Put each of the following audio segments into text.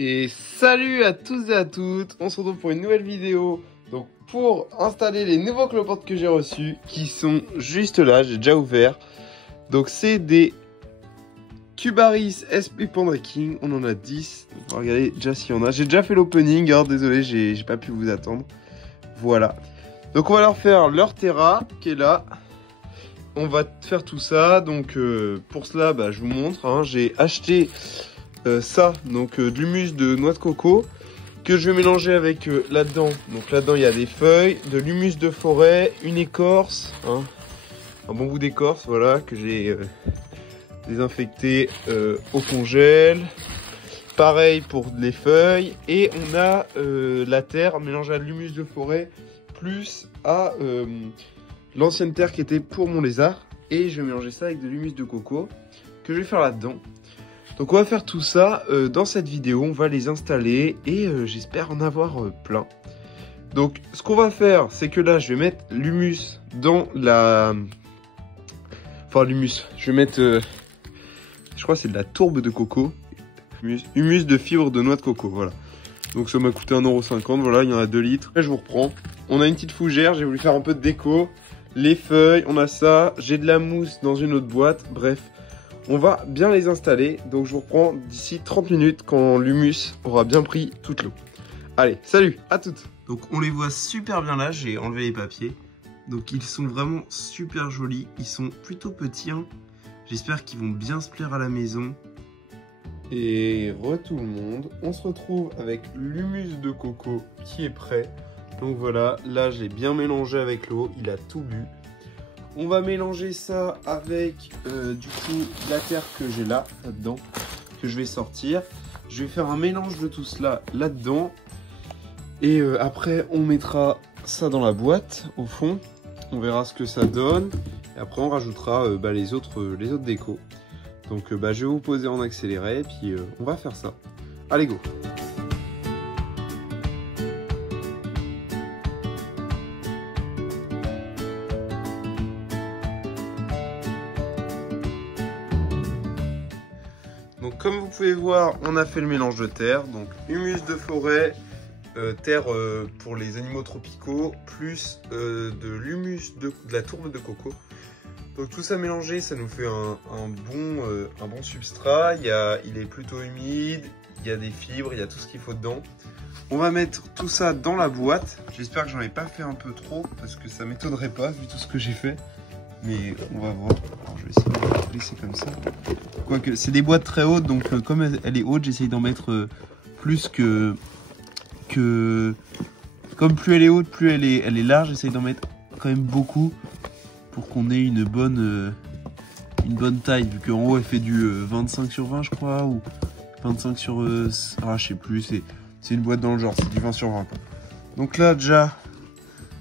Et salut à tous et à toutes, on se retrouve pour une nouvelle vidéo. Donc pour installer les nouveaux cloportes que j'ai reçus, qui sont juste là, j'ai déjà ouvert. Donc c'est des Cubaris SP Panda King, on en a 10. Donc, on va regarder déjà s'il y en a. J'ai déjà fait l'opening, hein, désolé, j'ai pas pu vous attendre. Voilà. Donc on va leur faire leur Terra qui est là. On va faire tout ça, donc pour cela je vous montre, hein, j'ai acheté ça, donc de l'humus de noix de coco que je vais mélanger avec là-dedans. Donc là-dedans il y a des feuilles, de l'humus de forêt, une écorce, hein, un bon bout d'écorce, voilà, que j'ai désinfecté au congèle. Pareil pour les feuilles, et on a la terre mélangée à de l'humus de forêt plus à l'ancienne terre qui était pour mon lézard, et je vais mélanger ça avec de l'humus de coco que je vais faire là-dedans. Donc on va faire tout ça dans cette vidéo, on va les installer et j'espère en avoir plein. Donc ce qu'on va faire, c'est que là je vais mettre l'humus dans la... Enfin l'humus, je vais mettre... je crois que c'est de la tourbe de coco. Humus de fibre de noix de coco, voilà. Donc ça m'a coûté 1,50 €, voilà, il y en a 2 litres. Là je vous reprends. On a une petite fougère, j'ai voulu faire un peu de déco. Les feuilles, on a ça, j'ai de la mousse dans une autre boîte, bref. On va bien les installer, donc je vous reprends d'ici 30 minutes quand l'humus aura bien pris toute l'eau. Allez, salut, à toutes. Donc on les voit super bien là, j'ai enlevé les papiers. Donc ils sont vraiment super jolis, ils sont plutôt petits, hein. J'espère qu'ils vont bien se plaire à la maison. Et tout le monde, on se retrouve avec l'humus de coco qui est prêt. Donc voilà, là j'ai bien mélangé avec l'eau, il a tout bu. On va mélanger ça avec du coup la terre que j'ai là-dedans, que je vais sortir. Je vais faire un mélange de tout cela là-dedans. Et après on mettra ça dans la boîte au fond. On verra ce que ça donne. Et après on rajoutera les autres décos. Donc je vais vous poser en accéléré et puis on va faire ça. Allez go! Donc comme vous pouvez voir, on a fait le mélange de terre. Donc humus de forêt, terre pour les animaux tropicaux, plus de l'humus de la tourbe de coco. Donc tout ça mélangé, ça nous fait un bon substrat. Il est plutôt humide, il y a des fibres, il y a tout ce qu'il faut dedans. On va mettre tout ça dans la boîte. J'espère que j'en ai pas fait un peu trop, parce que ça m'étonnerait pas vu tout ce que j'ai fait. Mais on va voir. Alors, je vais essayer de la laisser comme ça. Quoique, c'est des boîtes très hautes, donc comme elle est haute, j'essaye d'en mettre plus que... Comme plus elle est haute, plus elle est large, j'essaye d'en mettre quand même beaucoup. Pour qu'on ait une bonne taille, vu qu'en haut elle fait du 25 sur 20 je crois, ou 25 sur... je sais plus, c'est une boîte dans le genre, c'est du 20 sur 20 quoi. Donc là déjà,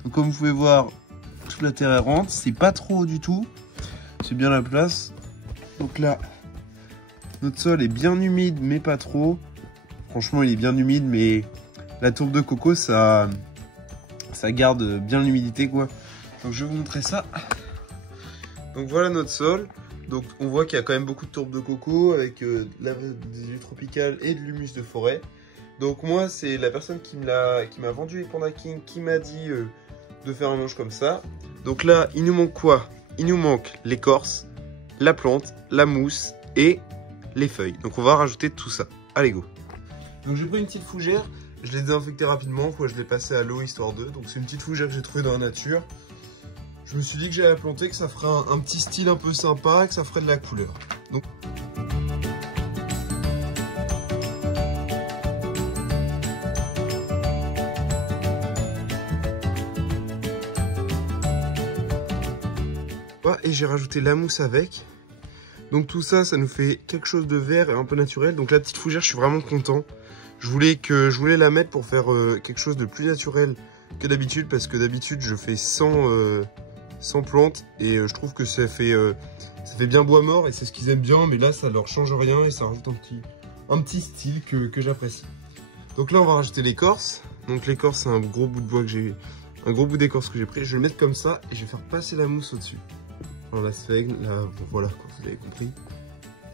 donc comme vous pouvez voir, toute la terre rentre, c'est pas trop haut du tout, c'est bien la place. Donc là, notre sol est bien humide mais pas trop, franchement il est bien humide, mais la tourbe de coco ça garde bien l'humidité quoi. Donc je vais vous montrer ça. Donc voilà notre sol. Donc on voit qu'il y a quand même beaucoup de tourbe de coco avec des huiles tropicales et de l'humus de forêt. Donc moi c'est la personne qui m'a vendu les Panda King qui m'a dit de faire un mélange comme ça. Donc là il nous manque quoi? Il nous manque l'écorce, la plante, la mousse et les feuilles. Donc on va rajouter tout ça. Allez go. Donc j'ai pris une petite fougère, je l'ai désinfectée rapidement, je l'ai passée à l'eau histoire d'eux. Donc c'est une petite fougère que j'ai trouvée dans la nature. Je me suis dit que j'allais la planter, que ça ferait un petit style un peu sympa, que ça ferait de la couleur. Donc... Et j'ai rajouté la mousse avec. Donc tout ça, ça nous fait quelque chose de vert et un peu naturel. Donc la petite fougère, je suis vraiment content. Je voulais la mettre pour faire quelque chose de plus naturel que d'habitude, parce que d'habitude je fais sans plantes, et je trouve que ça fait bien bois mort, et c'est ce qu'ils aiment bien, mais là ça leur change rien et ça rajoute un petit style que j'apprécie. Donc là on va rajouter l'écorce. Donc l'écorce, c'est un gros bout de bois que j'ai, un gros bout d'écorce que j'ai pris. Je vais le mettre comme ça et je vais faire passer la mousse au dessus. Alors la sphègne, là, bon, voilà, vous avez compris.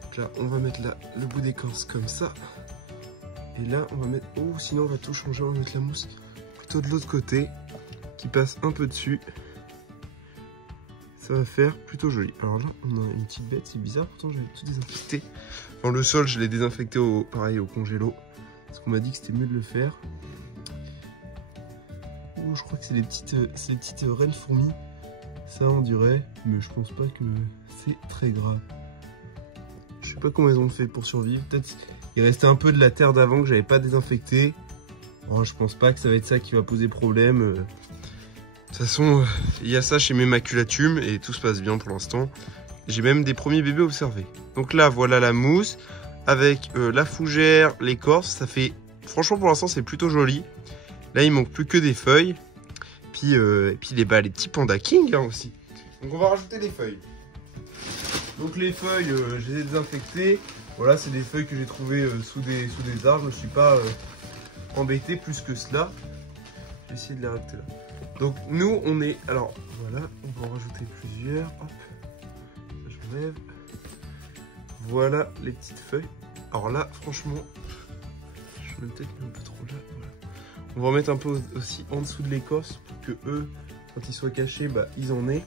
Donc là on va mettre le bout d'écorce comme ça, et Et là, on va mettre... Oh, sinon on va tout changer, on va mettre la mousse plutôt de l'autre côté, qui passe un peu dessus. Ça va faire plutôt joli. Alors là, on a une petite bête, c'est bizarre, pourtant j'avais tout désinfecté. Enfin, le sol, je l'ai désinfecté pareil au congélo, parce qu'on m'a dit que c'était mieux de le faire. Oh, je crois que c'est les petites reines fourmis. Ça, on dirait, mais je pense pas que c'est très grave. Je sais pas comment ils ont fait pour survivre. Peut-être il restait un peu de la terre d'avant que j'avais pas désinfecté. Oh, je pense pas que ça va être ça qui va poser problème. De toute façon, il y a ça chez mes maculatum et tout se passe bien pour l'instant. J'ai même des premiers bébés observés. Donc là, voilà la mousse avec la fougère, l'écorce. Ça fait, franchement, pour l'instant, c'est plutôt joli. Là, il manque plus que des feuilles. Puis, et puis les petits Panda King hein, aussi. Donc on va rajouter des feuilles. Donc les feuilles, je les ai désinfectées. Voilà, c'est des feuilles que j'ai trouvées sous des arbres. Je ne me suis pas embêté plus que cela. Je vais essayer de les rajouter là. Donc nous, on est... Alors, voilà, on va en rajouter plusieurs. Hop, ça je lève. Voilà les petites feuilles. Alors là, franchement, je vais peut-être mettre un peu trop là. Voilà. On va en mettre un peu aussi en dessous de l'écorce pour que eux, quand ils soient cachés, bah, ils en aient.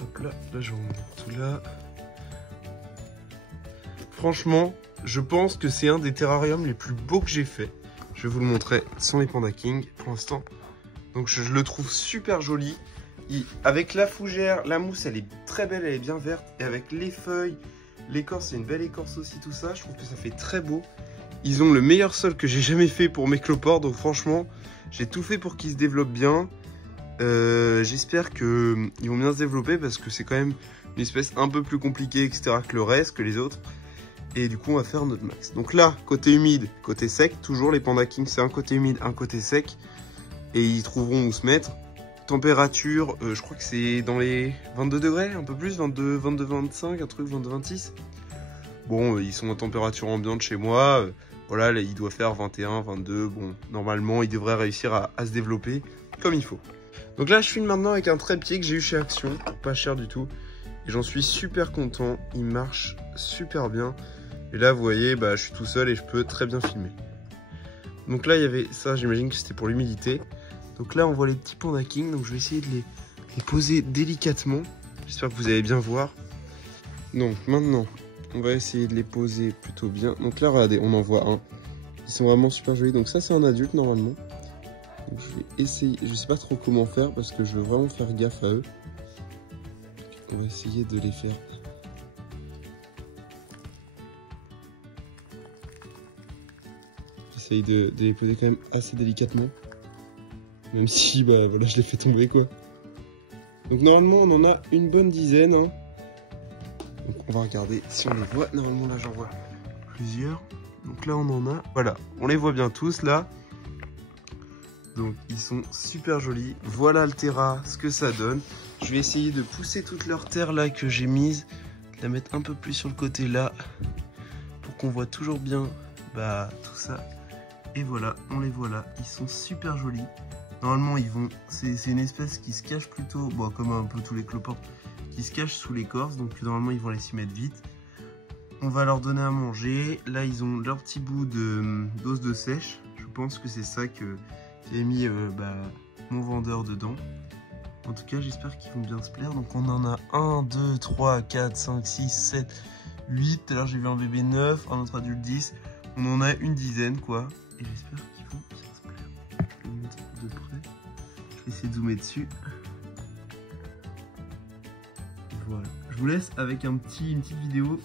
Hop là, là je vais en mettre tout là. Franchement, je pense que c'est un des terrariums les plus beaux que j'ai fait. Je vais vous le montrer sans les Panda King pour l'instant. Donc je le trouve super joli. Avec la fougère, la mousse elle est très belle, elle est bien verte. Et avec les feuilles, l'écorce, c'est une belle écorce aussi, tout ça. Je trouve que ça fait très beau. Ils ont le meilleur sol que j'ai jamais fait pour mes cloportes. Donc franchement, j'ai tout fait pour qu'ils se développent bien. J'espère qu'ils vont bien se développer parce que c'est quand même une espèce un peu plus compliquée, etc. que le reste, que les autres. Et du coup, on va faire notre max. Donc là, côté humide, côté sec, toujours les Panda King, c'est un côté humide, un côté sec. Et ils trouveront où se mettre. Température, je crois que c'est dans les 22 degrés, un peu plus, 22, 25, un truc, 22, 26. Bon, ils sont en température ambiante chez moi. Voilà, là, il doit faire 21, 22. Bon, normalement, ils devraient réussir à se développer comme il faut. Donc là, je filme maintenant avec un trépied que j'ai eu chez Action, pas cher du tout. Et j'en suis super content, il marche super bien. Et là, vous voyez, bah, je suis tout seul et je peux très bien filmer. Donc là, il y avait ça, j'imagine que c'était pour l'humidité. Donc là, on voit les petits Panda King, donc je vais essayer de les poser délicatement. J'espère que vous allez bien voir. Donc maintenant, on va essayer de les poser plutôt bien. Donc là, regardez, on en voit un. Ils sont vraiment super jolis. Donc ça, c'est un adulte normalement. Donc je vais essayer, je sais pas trop comment faire parce que je veux vraiment faire gaffe à eux. On va essayer de les faire. J'essaye de les poser quand même assez délicatement. Même si, bah voilà, je les fais tomber quoi. Donc normalement, on en a une bonne dizaine. Hein. Donc on va regarder si on les voit. Normalement, là, j'en vois plusieurs. Donc là, on en a. Voilà, on les voit bien tous là. Donc ils sont super jolis. Voilà le terra, ce que ça donne. Je vais essayer de pousser toute leur terre là que j'ai mise. De la mettre un peu plus sur le côté là. Pour qu'on voit toujours bien bah, tout ça. Et voilà, on les voit là. Ils sont super jolis. Normalement, ils vont. C'est une espèce qui se cache plutôt. Bon, comme un peu tous les cloportes, qui se cachent sous l'écorce. Donc normalement, ils vont aller s'y mettre vite. On va leur donner à manger. Là, ils ont leur petit bout d'os de sèche. Je pense que c'est ça que j'ai mis mon vendeur dedans. En tout cas, j'espère qu'ils vont bien se plaire. Donc on en a 1, 2, 3, 4, 5, 6, 7, 8. Tout à l'heure, j'ai vu un bébé 9, un autre adulte 10. On en a une dizaine, quoi. Et j'espère qu'ils vont bien se plaire. Je vais le mettre de près. Je vais essayer de zoomer dessus. Voilà. Je vous laisse avec une petite vidéo de...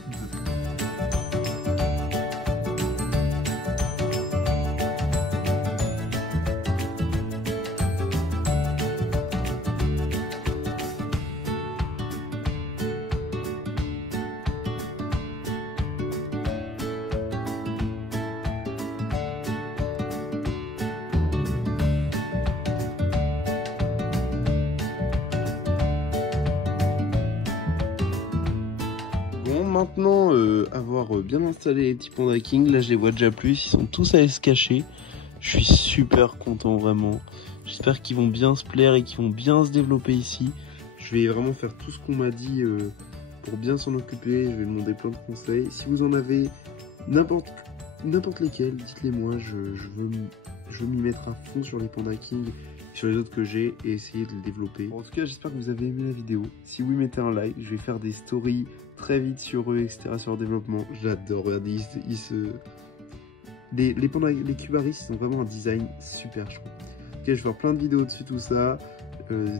Bon, maintenant avoir bien installé les petits Panda King, là je les vois déjà plus, ils sont tous allés se cacher. Je suis super content vraiment. J'espère qu'ils vont bien se plaire et qu'ils vont bien se développer ici. Je vais vraiment faire tout ce qu'on m'a dit pour bien s'en occuper. Je vais demander plein de conseils. Si vous en avez n'importe n'importe lesquels, dites-les moi, je veux m'y mettre à fond sur les Panda King, sur les autres que j'ai et essayer de les développer. En tout cas, j'espère que vous avez aimé la vidéo. Si oui, mettez un like, je vais faire des stories très vite sur eux, etc., sur leur développement. J'adore, regardez, les Panda, les Cubaris, ils ont vraiment un design super, je trouve. Ok, je vais faire plein de vidéos dessus, tout ça,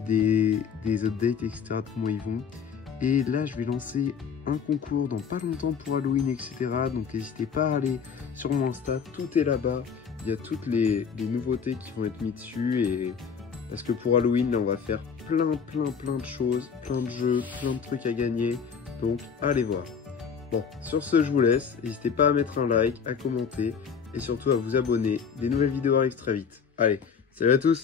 des updates, etc., de comment ils vont. Et là, je vais lancer un concours dans pas longtemps pour Halloween, etc. Donc n'hésitez pas à aller sur mon Insta, tout est là-bas. Il y a toutes les nouveautés qui vont être mises dessus. Et parce que pour Halloween, là, on va faire plein de choses, plein de jeux, plein de trucs à gagner. Donc allez voir. Bon, sur ce, je vous laisse. N'hésitez pas à mettre un like, à commenter et surtout à vous abonner. Des nouvelles vidéos arrivent très vite. Allez, salut à tous!